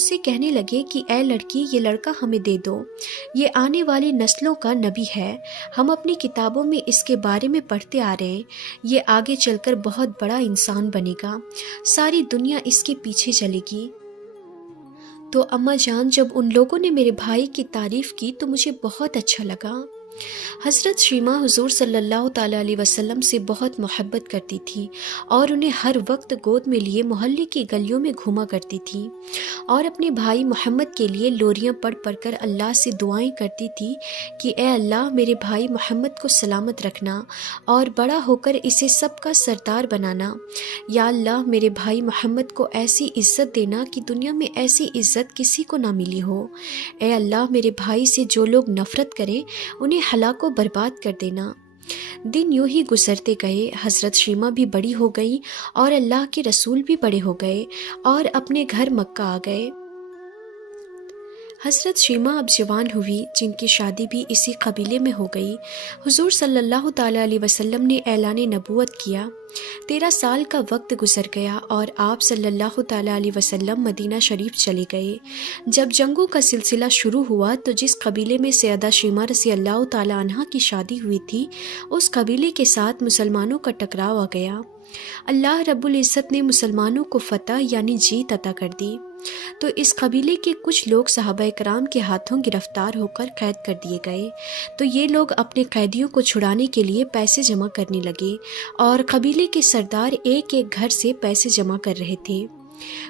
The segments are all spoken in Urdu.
اس سے کہنے لگے کہ اے لڑکی، یہ لڑکا ہمیں دے دو، یہ آنے والی نسلوں کا نبی ہے، ہم اپنی کتابوں میں اس کے بارے میں پڑھتے آ رہے ہیں، یہ آگے چل کر بہت بڑا انسان بنے گا، ساری دنیا اس کے پیچھے چلے گی۔ تو اماں جان، جب ان لوگوں نے میرے بھائی کی تعریف کی تو مجھے بہت اچھا لگا۔ حضرت شیمہ حضور صلی اللہ تعالیٰ علیہ وسلم سے بہت محبت کرتی تھی اور انہیں ہر وقت گود میں لیے محلے کی گلیوں میں گھوما کرتی تھی اور اپنے بھائی محمد کے لیے لوریاں پڑھ پڑھ کر اللہ سے دعائیں کرتی تھی کہ اے اللہ، میرے بھائی محمد کو سلامت رکھنا اور بڑا ہو کر اسے سب کا سردار بنانا۔ یا اللہ، میرے بھائی محمد کو ایسی عزت دینا کہ دنیا میں ایسی عزت کسی کو نہ ملی ہو۔ اے اللہ، میرے بھائی سے جو لوگ نفرت کریں انہیں ہلاک و برباد کر دینا۔ دن یوں ہی گزرتے گئے، حضرت شیمہ بھی بڑی ہو گئی اور اللہ کے رسول بھی بڑے ہو گئے اور اپنے گھر مکہ آ گئے۔ حضرت شیمہ اب جوان ہوئی، جن کی شادی بھی اسی قبیلے میں ہو گئی۔ حضور صلی اللہ تعالیٰ علیہ وسلم نے اعلان نبوت کیا۔ 13 سال کا وقت گزر گیا اور آپ صلی اللہ تعالیٰ علیہ وسلم مدینہ شریف چلے گئے۔ جب جنگوں کا سلسلہ شروع ہوا تو جس قبیلے میں سیدہ شیمہ رضی اللہ تعالیٰ عنہا کی شادی ہوئی تھی، اس قبیلے کے ساتھ مسلمانوں کا ٹکراؤ آ گیا۔ اللہ رب العزت نے مسلمانوں کو فتح یعنی جیت عطا کر دی، تو اس قبیلے کے کچھ لوگ صحابہ کرام کے ہاتھوں گرفتار ہو کر قید کر دیے گئے۔ تو یہ لوگ اپنے قیدیوں کو چھڑانے کے لیے پیسے جمع کرنے لگے اور قبیلے کے سردار ایک ایک گھر سے پیسے جمع کر رہے تھے۔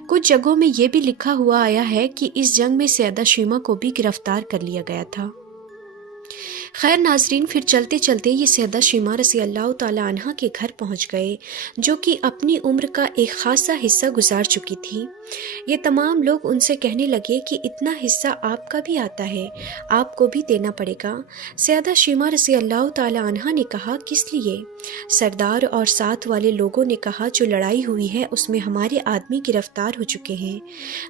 کچھ جگہوں میں یہ بھی لکھا ہوا آیا ہے کہ اس جنگ میں سیدہ شیمہ کو بھی گرفتار کر لیا گیا تھا۔ خیر ناظرین، پھر چلتے چلتے یہ سیدہ شیمہ رضی اللہ تعالیٰ عنہا کے گھر پہنچ گئے، جو کہ اپنی عمر کا ایک خاصا حصہ گزار چکی تھی۔ یہ تمام لوگ ان سے کہنے لگے کہ اتنا حصہ آپ کا بھی آتا ہے، آپ کو بھی دینا پڑے گا۔ سیدہ شیمہ رضی اللہ تعالیٰ عنہا نے کہا، کس لیے؟ سردار اور ساتھ والے لوگوں نے کہا، جو لڑائی ہوئی ہے اس میں ہمارے آدمی گرفتار ہو چکے ہیں۔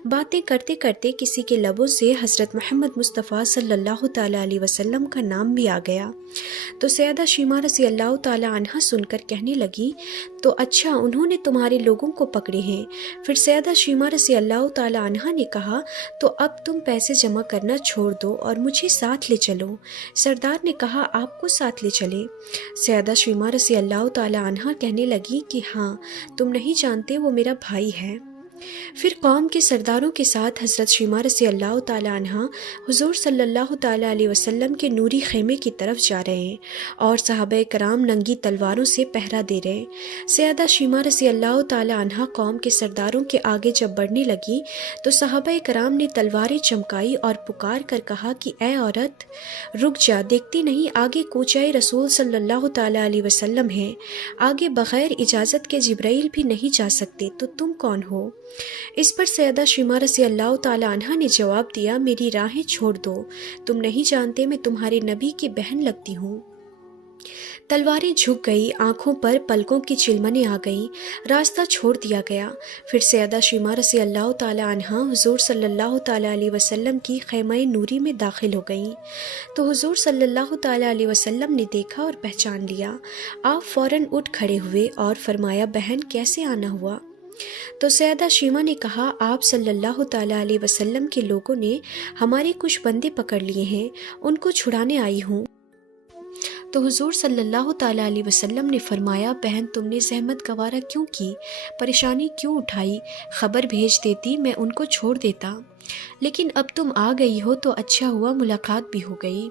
باتیں کرتے کرتے کسی کے لبوں سے حضرت محمد مصطفیٰ صلی اللہ تعالیٰ علیہ وسلم کا نام بھی آ گیا۔ تو سیدہ شیمہ رضی اللہ تعالیٰ عنہا سن کر کہنے لگی، تو اچھا، انہوں نے تمہارے لوگوں کو پکڑے ہیں۔ پھر سیدہ شیمہ رضی اللہ تعالیٰ عنہا نے کہا، تو اب تم پیسے جمع کرنا چھوڑ دو اور مجھے ساتھ لے چلو۔ سردار نے کہا، آپ کو ساتھ لے چلے؟ سیدہ شیمہ رضی اللہ تعالیٰ عنہا کہنے لگی کہ ہاں، تم نہیں جانتے، وہ میرا بھائی ہے۔ پھر قوم کے سرداروں کے ساتھ حضرت شیمہ رضی اللہ تعالیٰ عنہا حضور صلی اللہ تعالیٰ علیہ وسلم کے نوری خیمے کی طرف جا رہے ہیں اور صحابہ کرام ننگی تلواروں سے پہرا دے رہے ہیں۔ سیدہ شیمہ رضی اللہ تعالیٰ عنہا قوم کے سرداروں کے آگے جب بڑھنے لگی تو صحابہ کرام نے تلواریں چمکائی اور پکار کر کہا کہ اے عورت، رک جا، دیکھتی نہیں آگے کوچائے رسول صلی اللہ تعالیٰ علیہ وسلم ہے، آگے بغیر اجازت کے جبرائیل بھی نہیں جا سکتے، تو تم کون ہو؟ اس پر سیدہ شیمہ رضی اللہ تعالیٰ عنہا نے جواب دیا، میری راہیں چھوڑ دو، تم نہیں جانتے میں تمہارے نبی کی بہن لگتی ہوں۔ تلواریں جھک گئی، آنکھوں پر پلکوں کی چلمنیں آ گئیں، راستہ چھوڑ دیا گیا۔ پھر سیدہ شیمہ رضی اللہ تعالیٰ عنہا حضور صلی اللہ تعالیٰ علیہ وسلم کی خیمہ نوری میں داخل ہو گئیں۔ تو حضور صلی اللہ تعالیٰ علیہ وسلم نے دیکھا اور پہچان لیا۔ آپ فوراً اٹھ کھڑے ہوئے اور فرمایا، بہن کیسے آنا ہوا؟ تو سیدہ شیمہ نے کہا، آپ صلی اللہ تعالیٰ علیہ وسلم کے لوگوں نے ہمارے کچھ بندے پکڑ لیے ہیں، ان کو چھڑانے آئی ہوں۔ تو حضور صلی اللہ تعالیٰ علیہ وسلم نے فرمایا، بہن تم نے زحمت گوارا کیوں کی، پریشانی کیوں اٹھائی؟ خبر بھیج دیتی، میں ان کو چھوڑ دیتا، لیکن اب تم آ گئی ہو تو اچھا ہوا، ملاقات بھی ہو گئی۔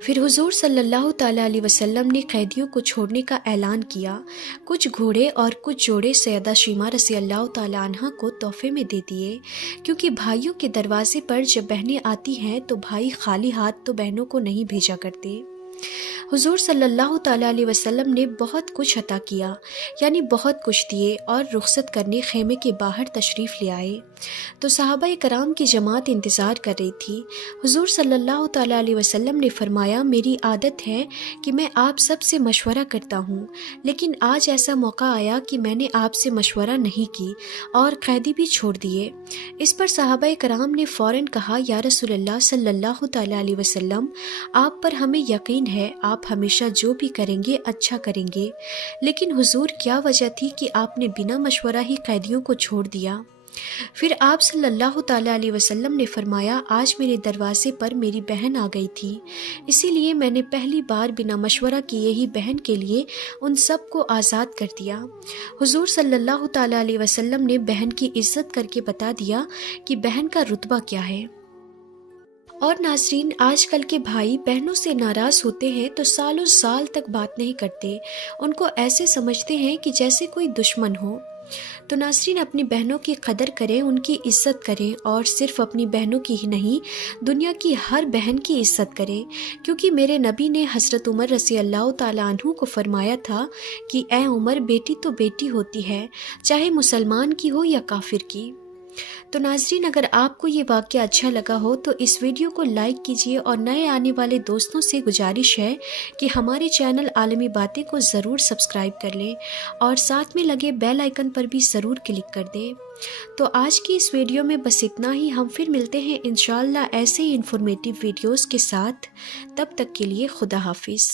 پھر حضور صلی اللہ تعالیٰ علیہ وسلم نے قیدیوں کو چھوڑنے کا اعلان کیا۔ کچھ گھوڑے اور کچھ جوڑے سیدہ شیمہ رضی اللہ تعالیٰ عنہا کو تحفے میں دے دیے، کیونکہ بھائیوں کے دروازے پر جب بہنیں آتی ہیں تو بھائی خالی ہاتھ تو بہنوں کو نہیں بھیجا کرتے۔ حضور صلی اللہ تعالیٰ علیہ وسلم نے بہت کچھ عطا کیا، یعنی بہت کچھ دیے، اور رخصت کرنے خیمے کے باہر تشریف لے آئے۔ تو صحابہ کرام کی جماعت انتظار کر رہی تھی۔ حضور صلی اللہ تعالیٰ علیہ وسلم نے فرمایا، میری عادت ہے کہ میں آپ سب سے مشورہ کرتا ہوں، لیکن آج ایسا موقع آیا کہ میں نے آپ سے مشورہ نہیں کی اور قیدی بھی چھوڑ دیے۔ اس پر صحابہ کرام نے فوراً کہا، یا رسول اللہ صلی اللہ تعالیٰ علیہ وسلم، آپ پر ہمیں یقین ہے، آپ ہمیشہ جو بھی کریں گے اچھا کریں گے، لیکن حضور کیا وجہ تھی کہ آپ نے بنا مشورہ ہی قیدیوں کو چھوڑ دیا؟ پھر آپ صلی اللہ تعالیٰ علیہ وسلم نے فرمایا آج میرے دروازے پر میری بہن آ گئی تھی، اسی لیے میں نے پہلی بار بنا مشورہ کیے ہی بہن کے لیے ان سب کو آزاد کر دیا۔ حضور صلی اللہ تعالیٰ علیہ وسلم نے بہن کی عزت کر کے بتا دیا کہ بہن کا رتبہ کیا ہے۔ اور ناظرین، آج کل کے بھائی بہنوں سے ناراض ہوتے ہیں تو سالوں سال تک بات نہیں کرتے، ان کو ایسے سمجھتے ہیں کہ جیسے کوئی دشمن ہو۔ تو ناظرین، اپنی بہنوں کی قدر کریں، ان کی عزت کریں، اور صرف اپنی بہنوں کی ہی نہیں، دنیا کی ہر بہن کی عزت کریں، کیونکہ میرے نبی نے حضرت عمر رضی اللہ تعالیٰ عنہ کو فرمایا تھا کہ اے عمر، بیٹی تو بیٹی ہوتی ہے، چاہے مسلمان کی ہو یا کافر کی۔ تو ناظرین، اگر آپ کو یہ واقعہ اچھا لگا ہو تو اس ویڈیو کو لائک کیجیے، اور نئے آنے والے دوستوں سے گزارش ہے کہ ہمارے چینل عالمی باتیں کو ضرور سبسکرائب کر لیں، اور ساتھ میں لگے بیل آئیکن پر بھی ضرور کلک کر دیں۔ تو آج کی اس ویڈیو میں بس اتنا ہی، ہم پھر ملتے ہیں انشاءاللہ ایسے ہی انفارمیٹیو ویڈیوز کے ساتھ، تب تک کے لیے خدا حافظ۔